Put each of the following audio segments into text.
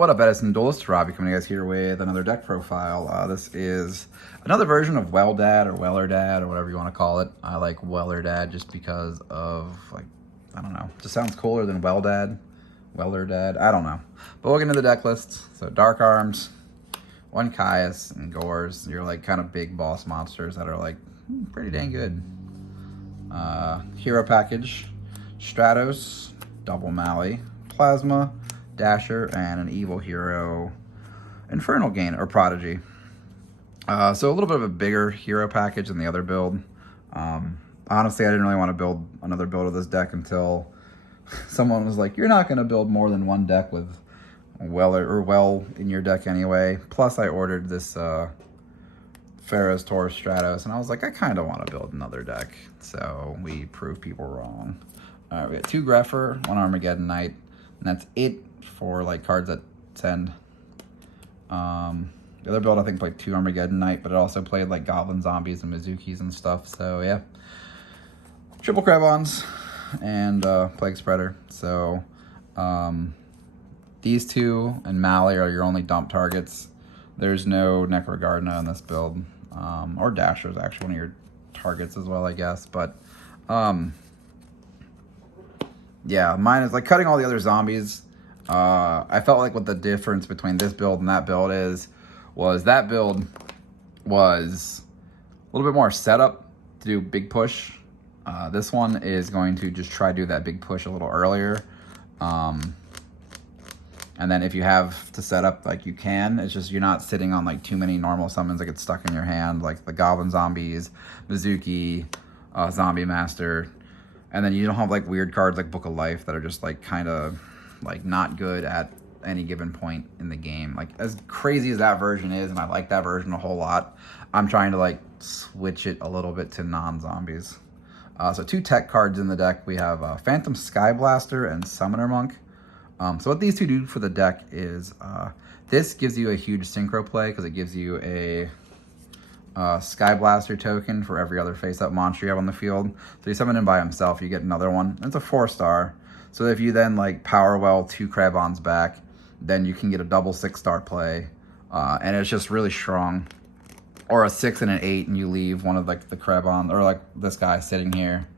What up, Edison Duelist? Robbie coming to you guys here with another deck profile. This is another version of WellerDAD or WellerDAD or whatever you want to call it. I like WellerDAD just because of, like, I don't know, just sounds cooler than WellerDAD. WellerDAD, I don't know. But we'll get into the deck list. So Dark Arms, one Caius, and Gores. You're like kind of big boss monsters that are like pretty dang good. Hero package, Stratos, Double Mally, Plasma, Dasher, and an evil hero, Infernal Gain or Prodigy. So a little bit of a bigger hero package than the other build. Honestly, I didn't really want to build another build of this deck until someone was like, "You're not going to build more than one deck with well in your deck anyway." Plus, I ordered this Pharaoh's Taurus Stratos, and I was like, I kind of want to build another deck. So we proved people wrong. All right, we got 2 Grepher, 1 Armageddon Knight, and that's it for like cards that send. The other build I think played 2 Armageddon Knight, but it also played like Goblin Zombies and Mizukis and stuff. So yeah, triple Krabons and Plague Spreader. So these 2 and Mally are your only dump targets. There's no Necrogardna in this build, or Dasher is actually one of your targets as well, I guess. But yeah, mine is like cutting all the other zombies. I felt like what the difference between this build and that build was that build was a little bit more setup to do big push. This one is going to just try to do that big push a little earlier. And then if you have to set up, like you can, it's just you're not sitting on like too many normal summons that get stuck in your hand, like the Goblin Zombies, Mizuki, Zombie Master. And then you don't have like weird cards like Book of Life that are just like kind of like not good at any given point in the game. Like as crazy as that version is, and I like that version a whole lot, I'm trying to like switch it a little bit to non-zombies. So 2 tech cards in the deck. We have Phantom Skyblaster and Summoner Monk. So what these 2 do for the deck is this gives you a huge synchro play because it gives you a Skyblaster token for every other face-up monster you have on the field. So you summon him by himself, you get another one. It's a 4-star. So if you then like power well 2 Krabons back, then you can get a double 6-star play. And it's just really strong. Or a 6 and an 8, and you leave one of like the Krabon, or like this guy sitting here,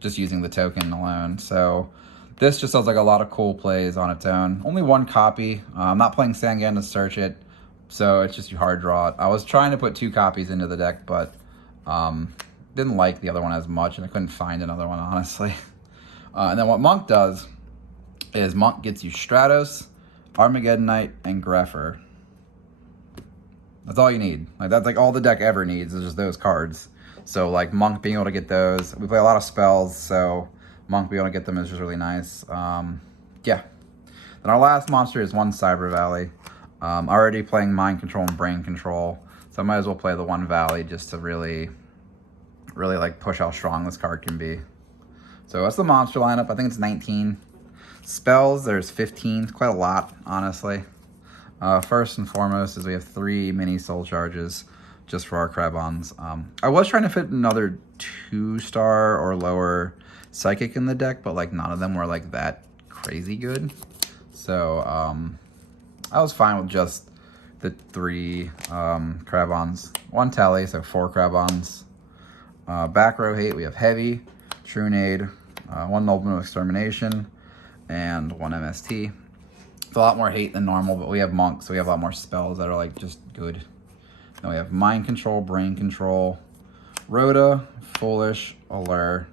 just using the token alone. So this just sounds like a lot of cool plays on its own. Only 1 copy. I'm not playing Sangan to search it, so it's just you hard draw it. I was trying to put 2 copies into the deck, but didn't like the other one as much, and I couldn't find another one, honestly. And then what Monk does is Monk gets you Stratos, Armageddon Knight, and Grepher. That's all you need. Like that's like all the deck ever needs is just those cards. So like Monk being able to get those. We play a lot of spells, so Monk being able to get them is just really nice. Yeah. Then our last monster is 1 Cyber Valley. Already playing Mind Control and Brain Control, so I might as well play the 1 Valley just to really like push how strong this card can be. So that's the monster lineup. I think it's 19. Spells, there's 15. Quite a lot, honestly. First and foremost is we have 3 mini soul charges just for our Krabons. I was trying to fit another 2-star or lower Psychic in the deck, but like none of them were like that crazy good. So I was fine with just the 3 Krabons. 1 Tally, so 4 Krabons. Back row hate, we have Heavy, Trunade, 1 Nobleman of Extermination, and 1 MST. It's a lot more hate than normal, but we have Monk, so we have a lot more spells that are like just good. Then we have Mind Control, Brain Control, Rhoda, Foolish, Allure.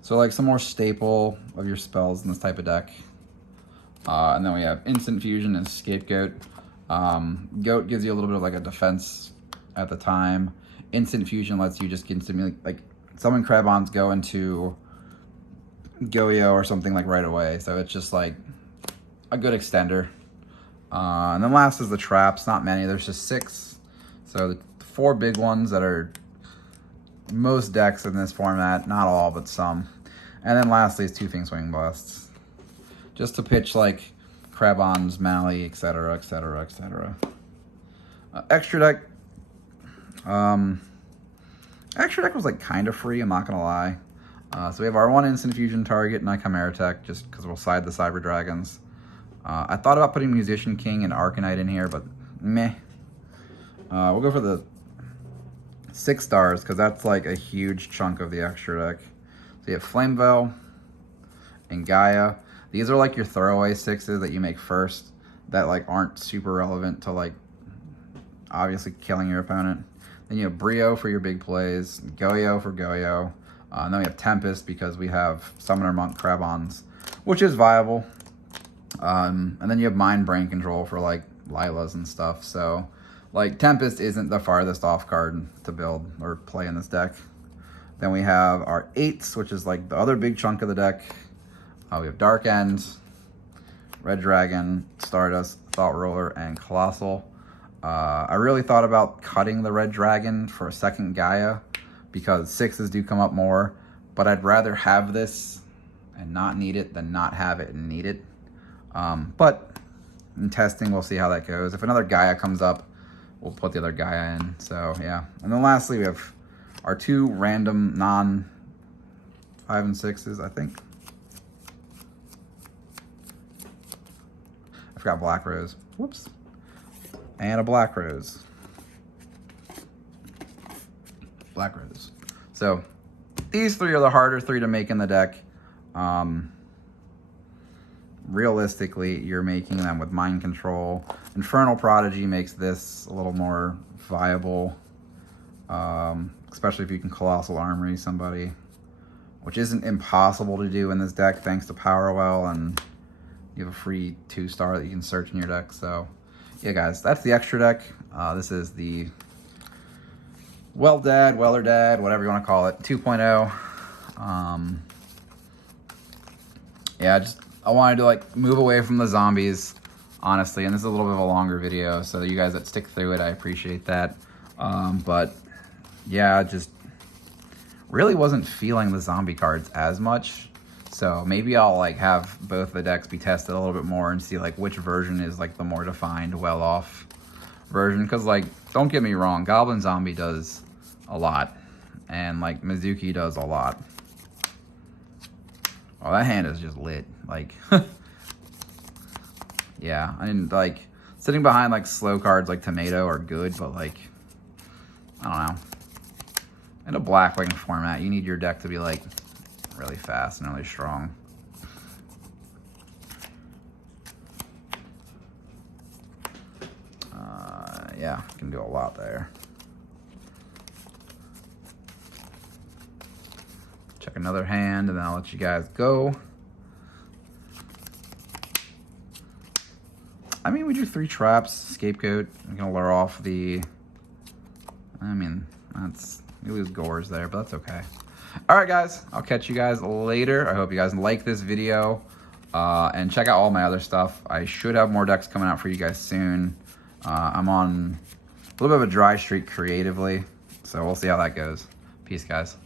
So like some more staple of your spells in this type of deck. And then we have Instant Fusion and Scapegoat. Goat gives you a little bit of like a defense at the time. Instant Fusion lets you just instantly like summon Krabons go into Goyo or something like right away. So it's just like a good extender. And then last is the traps. Not many, there's just 6. So the 4 big ones that are most decks in this format, not all, but some. And then lastly is 2 Fingswing Busts. Just to pitch like Krabons, Mally, etc, etc, etc. Extra deck. Extra deck was like kind of free, I'm not gonna lie. So we have our 1 Instant Fusion target, and Chimera Tech, just because we'll side the Cyber Dragons. I thought about putting Musician King and Arcanite in here, but meh. We'll go for the 6 stars because that's like a huge chunk of the extra deck. So you have Flame Veil and Gaia. These are like your throwaway 6s that you make first that like aren't super relevant to like obviously killing your opponent. Then you have Brio for your big plays, Goyo for Goyo. And then we have Tempest because we have Summoner Monk Crabons, which is viable. And then you have Mind Brain Control for like Lilas and stuff. So like Tempest isn't the farthest off card to build or play in this deck. Then we have our 8s, which is like the other big chunk of the deck. We have Dark End, Red Dragon, Stardust, Thought Roller, and Colossal. I really thought about cutting the Red Dragon for a second Gaia because 6s do come up more, but I'd rather have this and not need it than not have it and need it. But in testing, we'll see how that goes. If another Gaia comes up, we'll put the other Gaia in. So yeah. And then lastly, we have our 2 random non 5 and 6s, I think. I forgot Black Rose. Whoops. And a Black Rose. Black Rose. So these 3 are the harder 3 to make in the deck. Realistically, you're making them with Mind Control. Infernal Prodigy makes this a little more viable, especially if you can Colossal Armory somebody, which isn't impossible to do in this deck thanks to Powerwell, and you have a free 2-star that you can search in your deck. So yeah, guys, that's the extra deck. This is the WellerDAD, WellerDAD, whatever you want to call it, 2.0. Yeah, I wanted to like move away from the zombies, honestly, and this is a little bit of a longer video, so you guys that stick through it, I appreciate that. But yeah, just really wasn't feeling the zombie cards as much. So maybe I'll like have both the decks be tested a little bit more and see like which version is like the more defined, well-off version. Because like, don't get me wrong, Goblin Zombie does a lot, and like Mizuki does a lot. Oh, that hand is just lit. Like, yeah, I mean, like sitting behind like slow cards like Tomato are good, but like, I don't know. In a black wing format, you need your deck to be like really fast and really strong. Yeah, can do a lot there. Check another hand and then I'll let you guys go. I mean, we do 3 traps, Scapegoat. I'm gonna lure off the, I mean, you lose Gores there, but that's okay. All right, guys, I'll catch you guys later. I hope you guys like this video, and check out all my other stuff. I should have more decks coming out for you guys soon. I'm on a little bit of a dry streak creatively, so we'll see how that goes. Peace, guys.